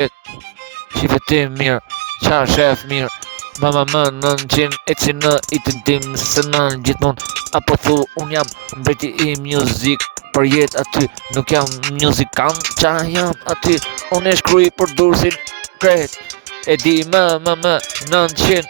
Shifet tim mirë, qa shef mirë. Mama më 900 e që në i të dim se në gjithmon. Apo thu unë jam mbreti i music. Për jet aty nuk jam muzikant, qa jam aty. Unë e shkruj për dursin kret. E di më 900.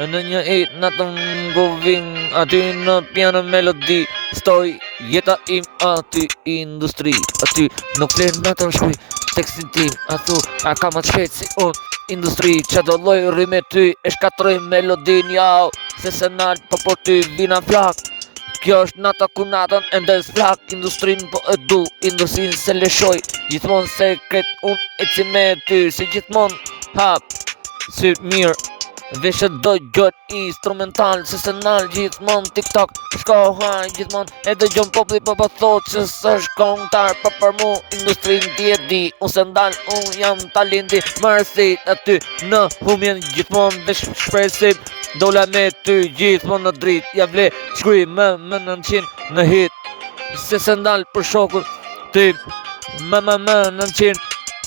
Në një hit në të ngovin aty në piano melodi. Stoj jeta im aty industri. Aty nuk flen në të shkruj tekstin tim. A thu a ka më të shpejt si unë industri. Që do loj rime ty e shkatroj melodin jau. Se se nalt po ty vina flak. Kjo është nata ku natën e ndes flak. Industrin po e du, industrin se leshoj. Gjithmon sekret unë e si me ty. Si gjithmon hap si mirë. Veshet doj gjot instrumental. Se se nal gjithmon TikTok. Shko haj gjithmon e dë gjon popli po thot që së shkontar. Për mu industrin ti e di. Unë se ndal unë jam talenti. Mërësit aty në humjen gjithmon vesh shpresim. Dola me ty gjithmon në drit. Ja vle shkruj më 900 në hit. Se se ndal për shokun ti më 900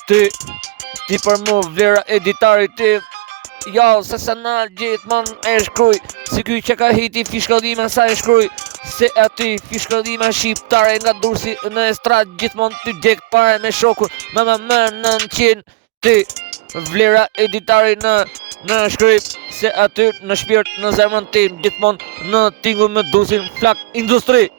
ti për mu vlera editarit ti. Jo, se se nal gjithmon e shkruj. Si ky që ka hiti fishkodime sa e shkruj. Se aty fishkodime shqiptare nga dursi në estrad. Gjithmon ty djek pare me shokun më 900 ti vlera editari në shkryp. Se aty në shpirt në zemrën tim. Gjithmon në tingu me dursin flak industri.